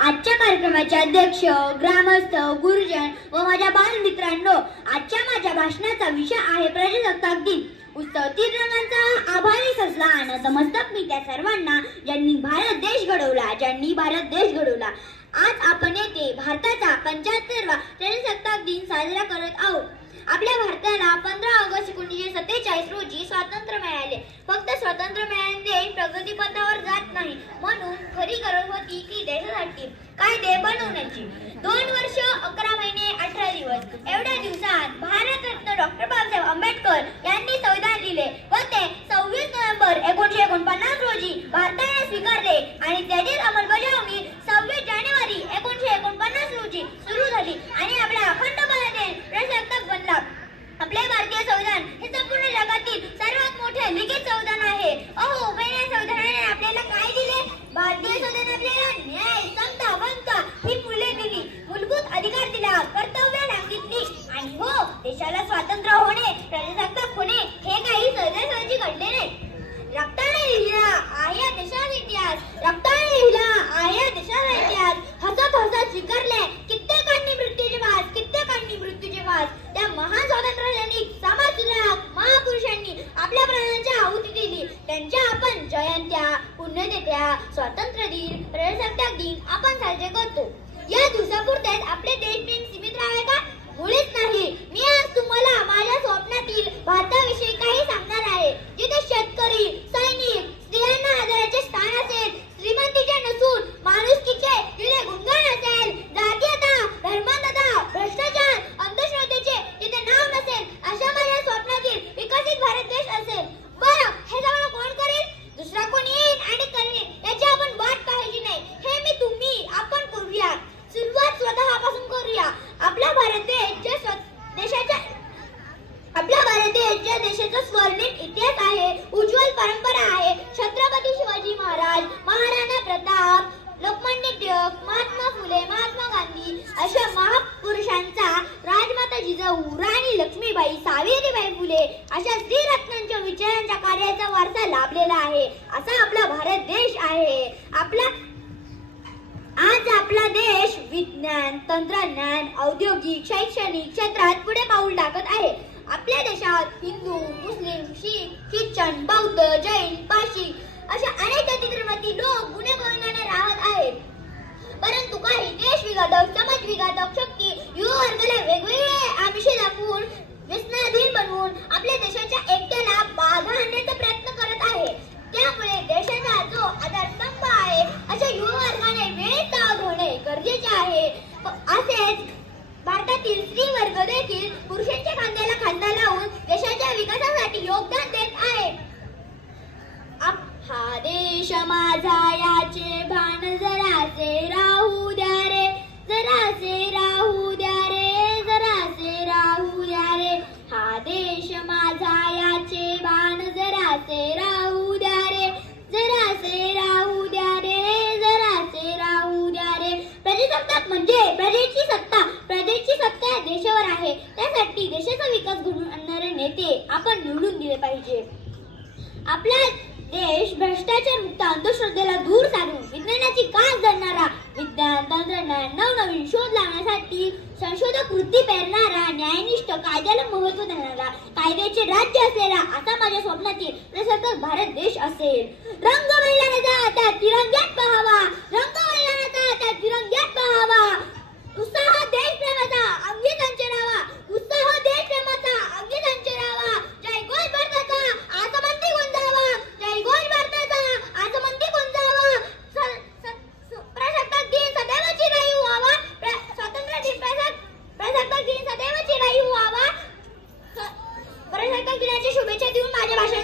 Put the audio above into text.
आजच्या कार्यक्रमाचे अध्यक्ष ग्रामस्थ गुरुजन व माझ्या बालमित्रांनो आजच्या माझ्या भाषणाचा विषय आहे प्रजासत्ताक दिन उत्सव तीर्थांचा आभारी सजला आणि समजतात मी त्या सर्वांना ज्यांनी भारत देश घडवला ज्यांनी भारत देश घडवला. आज आपण येथे भारताचा पंच्याहत्तरवा प्रजासत्ताक दिन साजरा करत आहोत. आपल्या भारताला पंधरा ऑगस्ट एकोणीसशे सत्तेचाळीस रोजी स्वातंत्र्य मिळाले कायदे बनवण्याची. दोन वर्ष अकरा महिने अठरा दिवस. एवढ्या दिवसात भारतरत्न डॉक्टर बाबासाहेब आंबेडकर यांनी संविधान लिहिले. व ते सव्वीस नोव्हेंबर एकोणीसशे एकोणपन्नास रोजी भारतात स्वीकारले आणि त्याची अंमलबजावणी सव्वीस जानेवारी एकोणीसशे एकोणपन्नास रोजी सुरू झाली आणि आपल्या अखंड भारत प्रजासत्ताक बनला आपले भारतीय संविधान हे संपूर्ण जगातील सर्वात मोठे लिखित संविधान आहे अहो पण या संविधानाने आपल्याला काय दिले भारतीय संविधान आपल्याला न्याय समता बनता ही मूल्ये दिली मूलभूत अधिकार दिला कर्तव्य सांगितली आणि हो स्वतंत्र होणे प्रजासत्ताक होणे हे काही सहजासहजी घडले नाही. रक्ताने लिहिला आहे या देशाचा इतिहास. रक्ताने लिहिला आहे या देशाचा इतिहास. हसत हसत स्वीकारले. कित्येकांनी मृत्यूचे भास कित्येकांनी मृत्यूचे भास त्या महान स्वातंत्र्य सैनिक समाजसुधारक महापुरुषांनी आपल्या प्राणांची आहुती दिली. त्यांच्या आपण जयंत्या पुण्यतिथ्या स्वातंत्र्य दिन प्रजासत्ताक दिन आपण साजरे करतो. सावित्रीबाई फुले अशा स्त्रीरत्नांच्या विचारांच्या कार्याचा वारसा लाभलेला आहे. असा आपला भारत देश आहे. आपला आज आपला देश विज्ञान तंत्रज्ञान औद्योगिक शैक्षणिक क्षेत्रात पुढे पाऊल टाकत आहे. आपल्या देशात हिंदू मुस्लिम शीख ख्रिश्चन बौद्ध जैन पाशी अशा अनेक अतिक्रमती लोक गुन्हेगारांना राहत आहेत. परंतु काही देश विघातक समाज विघातक भारतातील स्त्री वर्ग देखील पुरुषांच्या खांद्याला खांदा लावून देशाच्या विकासासाठी योगदान देत आहे हा देश माझा सत्ता आहे. त्यासाठी देशाचा विकास घडून आणणारे नेते आपण निवडून दिले पाहिजे. आपला देश भ्रष्टाचार मुक्त अंधश्रद्धेला दूर सारून विज्ञानाची कास धरणारा विज्ञान तंत्रज्ञान नवनवीन शोध लावण्यासाठी संशोधक कृती पेरणारा न्यायनिष्ठ कायद्याला महत्त्व देणारा कायद्याचे राज्य असलेला असा माझ्या स्वप्नातील प्रसक्त भारत देश असेल. रंग महिला आता तिरंग्या सदैव चिरायू व्हावा. प्रशासक दिनाच्या शुभेच्छा देऊन माझ्या भाषण